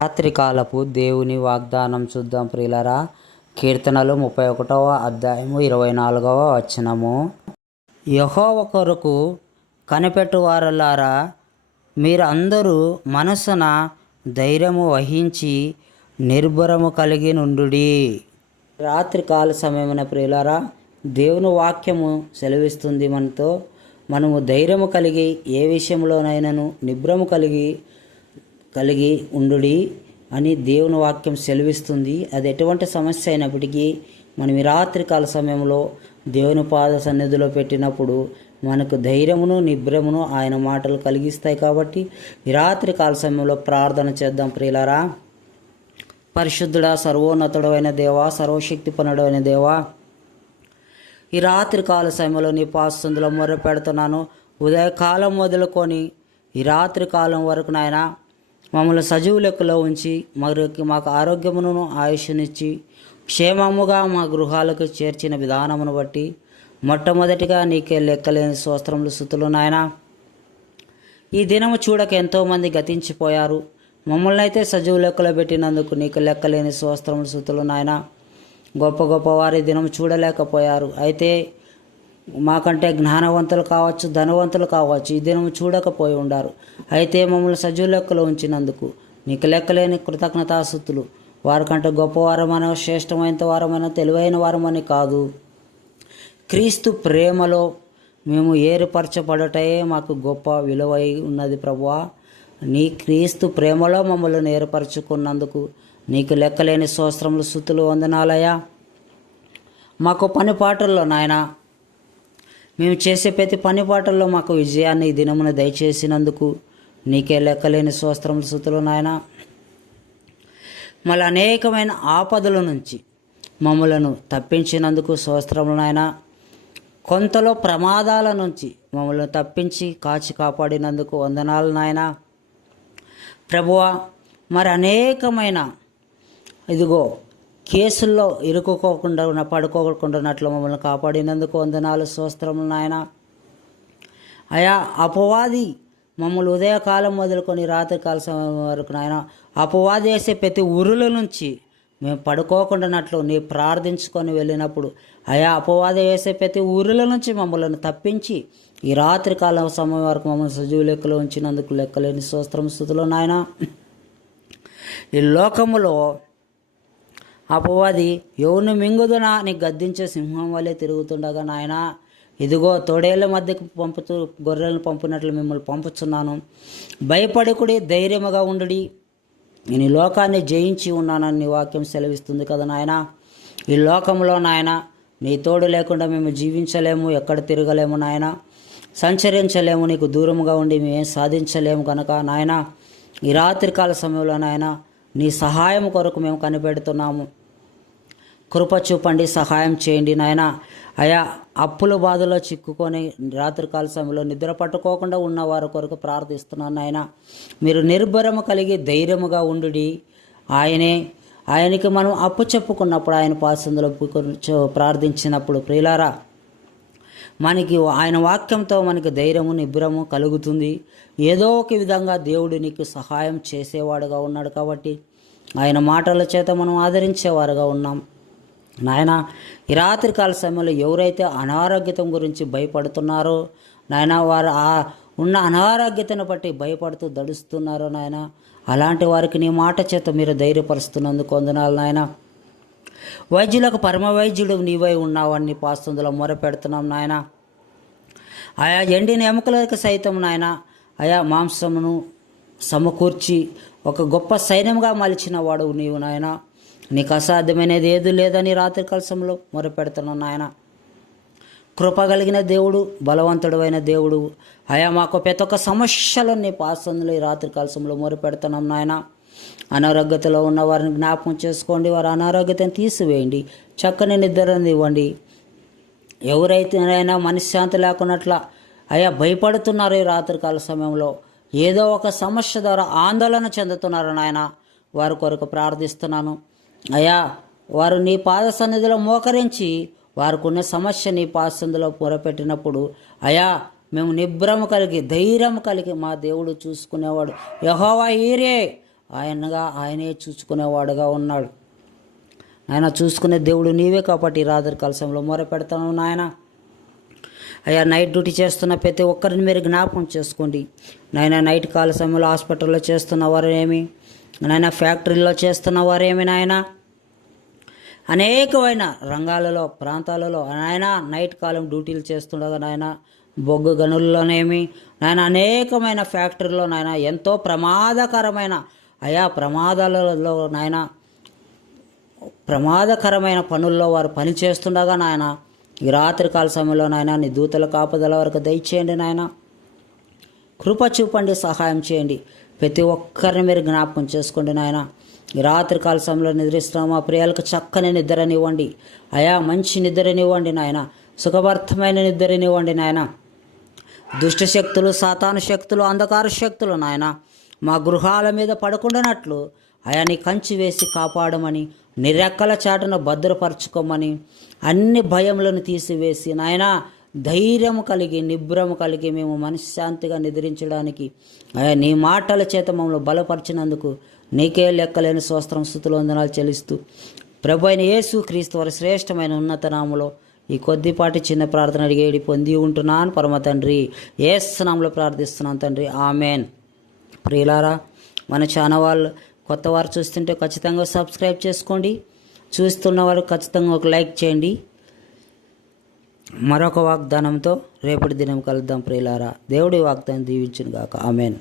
రాత్రికాలపు దేవుని వాగ్దానం చూద్దాం ప్రియులరా. కీర్తనలు 31వ అధ్యాయము 24వ వచనము. యెహోవా కొరకు కనిపెట్టువారలారా, మీరు అందరూ మనసున ధైర్యము వహించి నిర్భరము కలిగి నుండుడి. రాత్రికాల సమయమున ప్రియులరా, దేవుని వాక్యము సెలవిస్తుంది మనము ధైర్యము కలిగి ఏ విషయంలోనైనాను నిబ్రము కలిగి ఉండుడి అని దేవుని వాక్యం సెలవిస్తుంది. అది ఎటువంటి సమస్య అయినప్పటికీ మనం ఈ రాత్రికాల సమయంలో దేవుని పాద సన్నిధిలో పెట్టినప్పుడు మనకు ధైర్యమును నిబ్రమును ఆయన మాటలు కలిగిస్తాయి. కాబట్టి ఈ రాత్రికాల సమయంలో ప్రార్థన చేద్దాం ప్రియులారా. పరిశుద్ధుడా, సర్వోన్నతుడు అయిన దేవా, సర్వశక్తిపనుడు అయిన దేవా, ఈ రాత్రికాల సమయంలో నీ పాస్తుందులో మొర్ర పెడుతున్నాను. ఉదయకాలం మొదలుకొని ఈ రాత్రికాలం వరకు నాయన మమ్మల్ని సజీవ లెక్కలో ఉంచి మాకు ఆరోగ్యమును ఆయుష్నిచ్చి క్షేమముగా మా గృహాలకు చేర్చిన విధానమును బట్టి మొట్టమొదటిగా నీకే లెక్కలేని స్తోత్రములు స్తుతులు నాయన. ఈ దినము చూడక ఎంతోమంది గతించిపోయారు. మమ్మల్ని అయితే సజీవ లెక్కలో పెట్టినందుకు నీకు లెక్కలేని స్తోత్రములు స్తుతులు నాయన. గొప్ప గొప్ప వారి దినం చూడలేకపోయారు. అయితే మాకంటే జ్ఞానవంతులు కావచ్చు, ధనవంతులు కావచ్చు, ఈ దినం చూడకపోయి ఉండారు. అయితే మమ్మల్ని సజీవ లెక్కలో ఉంచినందుకు నీకు లెక్కలేని కృతజ్ఞతాస్తుతులు. వారికంటే గొప్పవారమైన, శ్రేష్టమైన వారమైన, తెలివైన వారమని కాదు, క్రీస్తు ప్రేమలో మేము ఏర్పరచబడటయే మాకు గొప్ప విలువై ఉన్నది ప్రభువా. నీ క్రీస్తు ప్రేమలో మమ్మల్ని ఏర్పరచుకున్నందుకు నీకు లెక్కలేని స్తోత్రములు స్తుతులు వందనాలయ్యా. మాకు పని పాటల్లో నాయన, మేము చేసే ప్రతి పని పాటల్లో మాకు విజయాన్ని ఈ దినమున దయచేసినందుకు నీకే లెక్కలేని స్తోత్రములు స్తుతులు నాయన. మళ్ళీ అనేకమైన ఆపదల నుంచి మమ్మలను తప్పించినందుకు స్తోత్రములు నాయన. కొంతలో ప్రమాదాల నుంచి మమ్మల్ని తప్పించి కాచి కాపాడినందుకు వందనాలు నాయన. ప్రభువా, మరి అనేకమైన ఇదిగో కేసుల్లో ఇరుక్కోకుండా పడుకోకుండానట్లు మమ్మల్ని కాపాడినందుకు వందనాలు స్తోత్రములు నాయన. అయా, అపవాది మమ్మల్ని ఉదయకాలం మొదలుకొని రాత్రికాల సమయం వరకు నాయన అపవాది వేసే ప్రతి ఉరుల నుంచి మేము పడుకోకుండానట్లు నీ ప్రార్థించుకొని వెళ్ళినప్పుడు అయా అపవాది వేసే ప్రతి ఉరుల నుంచి మమ్మల్ని తప్పించి ఈ రాత్రికాల సమయం వరకు మమ్మల్ని సజీవ లెక్కలో ఉంచినందుకు లెక్కలేని స్తోత్రం స్తుతులు నాయన. ఈ లోకములో అపవాది ఎవరిని మింగుదునా అని గద్దించే సింహం వల్లే తిరుగుతుండగా నాయన, ఇదిగో తోడేళ్ల మధ్యకు పంపుతూ గొర్రెలను పంపినట్లు మిమ్మల్ని పంపుతున్నాను. భయపడకుడి, ధైర్యముగా ఉండుడి, నేను ఈ లోకాన్ని జయించి ఉన్నానని నీ వాక్యం సెలవిస్తుంది కదా నాయన. ఈ లోకంలో నాయన నీ తోడు లేకుండా మేము జీవించలేము, ఎక్కడ తిరగలేము నాయన, సంచరించలేము, నీకు దూరంగా ఉండి మేము సాధించలేము కనుక నాయన ఈ రాత్రికాల సమయంలో నాయన నీ సహాయం కొరకు మేము కనిపెడుతున్నాము. కృప చూపండి, సహాయం చేయండి నాయన. అయా, అప్పుల బాధలో చిక్కుకొని రాత్రికాల సమయంలో నిద్ర పట్టుకోకుండా ఉన్న వారి కొరకు ప్రార్థిస్తున్నాను నాయన. మీరు నిర్భరము కలిగి ధైర్యముగా ఉండుడి. ఆయనకి మనం అప్పు చెప్పుకున్నప్పుడు, ఆయన పాసందులో ప్రార్థించినప్పుడు ప్రియులారా, మనకి ఆయన వాక్యంతో మనకి ధైర్యము నిబ్రము కలుగుతుంది. ఏదో ఒక విధంగా దేవుడు నీకు సహాయం చేసేవాడుగా ఉన్నాడు. కాబట్టి ఆయన మాటల చేత మనం ఆదరించేవారుగా ఉన్నాం నాయన. ఈ రాత్రికాల సమయంలో ఎవరైతే అనారోగ్యత గురించి భయపడుతున్నారో నాయన, వారు ఉన్న అనారోగ్యతను బట్టి భయపడుతూ దడుస్తున్నారో నాయన, అలాంటి వారికి నీ మాట చేత మీరు ధైర్యపరుస్తున్నందుకు వందనాలు నాయన. వైద్యులకు పరమ వైద్యుడు నీవై ఉన్నావని పాస్తుందులో మొర పెడుతున్నాం నాయన. ఆయా ఎండిన ఎముకలకు సైతం నాయన ఆయా మాంసమును సమకూర్చి ఒక గొప్ప సైన్యంగా మలిచిన వాడు నీవు నాయన. నీకు అసాధ్యమైనది ఏది లేదని రాత్రికాల సమయంలో మొరపెడుతున్నావు నాయన. కృప కలిగిన దేవుడు, బలవంతుడు అయిన దేవుడు, అయా మాకు ప్రతి ఒక్క సమస్యలు నీ పాసందులో ఈ రాత్రికాల సమయంలో మొరపెడుతున్నాం నాయన. అనారోగ్యతలో ఉన్న వారిని జ్ఞాపకం చేసుకోండి, వారి అనారోగ్యతను తీసివేయండి, చక్కని నిద్రను ఇవ్వండి. ఎవరైతేనైనా మనశ్శాంతి లేకున్నట్ల అయా భయపడుతున్నారు ఈ రాత్రికాల సమయంలో, ఏదో ఒక సమస్య ద్వారా ఆందోళన చెందుతున్నారు నాయన, వారి కొరకు ప్రార్థిస్తున్నాను. అయా, వారు నీ పాద సన్నిధిలో మోకరించి వారికి ఉన్న సమస్య నీ పాద సన్నిధిలో మొరపెట్టినప్పుడు అయా మేము నిబ్రము కలిగి ధైర్యం కలిగి మా దేవుడు చూసుకునేవాడు. యెహోవా ఈరే ఆయనే చూసుకునేవాడుగా ఉన్నాడు. ఆయన చూసుకునే దేవుడు నీవే కాబట్టి రాత్రి కాలశంలో మొరపెడతాను నాయన. అయ్యా, నైట్ డ్యూటీ చేస్తున్న ప్రతి ఒక్కరిని మీరు జ్ఞాపకం చేసుకోండి నాయన. నైట్ కాల సమయంలో హాస్పిటల్లో చేస్తున్న వారేమి నాయన, ఫ్యాక్టరీలో చేస్తున్న వారేమి నాయన, అనేకమైన రంగాలలో ప్రాంతాలలో నాయన నైట్ కాలం డ్యూటీలు చేస్తుండగా నాయన, బొగ్గు గనుల్లోనేమి నాయన, అనేకమైన ఫ్యాక్టరీలో నాయన ఎంతో ప్రమాదకరమైన ప్రమాదాలలో నాయన, ప్రమాదకరమైన పనుల్లో వారు పని చేస్తుండగా నాయన, ఈ రాత్రి కాల సమయంలో నాయన నీ దూతల కాపుదల వరకు దయచేయండి నాయన. కృప చూపండి, సహాయం చేయండి. ప్రతి ఒక్కరిని మీరు జ్ఞాపకం చేసుకోండి నాయన. ఈ రాత్రి కాల సమయంలో నిద్రిస్తున్నాం మా ప్రియాలకు చక్కని నిద్రనివ్వండి మంచి నిద్రనివ్వండి నాయన. సుఖభర్తమైన నిద్రనివ్వండి నాయన. దుష్ట శక్తులు, సాతాను శక్తులు, అంధకార శక్తులు నాయన మా గృహాల మీద పడకుండానట్లు నీ కంచి వేసి కాపాడమని, నీ రెక్కల చాటున భద్రపరచుకోమని, అన్ని భయములను తీసివేసి నాయన ధైర్యము కలిగి నిబ్రము కలిగి మేము మనశ్శాంతిగా నిద్రించడానికి నీ మాటల చేత మమ్మల్ని బలపరిచినందుకు నీకే లెక్కలేని స్వస్త్రం స్తుతులు వందనాలు చెల్లిస్తూ ప్రభు అయిన యేసు క్రీస్తు వారి శ్రేష్టమైన ఉన్నత నామములో ఈ కొద్దిపాటి చిన్న ప్రార్థన అడిగేడి పొంది ఉంటున్నాను పరమ తండ్రి. యేసు నామములో ప్రార్థిస్తున్నాను తండ్రి, ఆమెన్. ప్రియులారా, మన ఛానల్ వాళ్ళు కొత్త వారు చూస్తుంటే ఖచ్చితంగా సబ్స్క్రైబ్ చేసుకోండి. చూస్తున్న వారు ఖచ్చితంగా ఒక లైక్ చేయండి. మరొక వాగ్దానంతో రేపటి దినం కలుద్దాం ప్రియులారా. దేవుడి వాగ్దానం దీవించును గాక. ఆమెన్.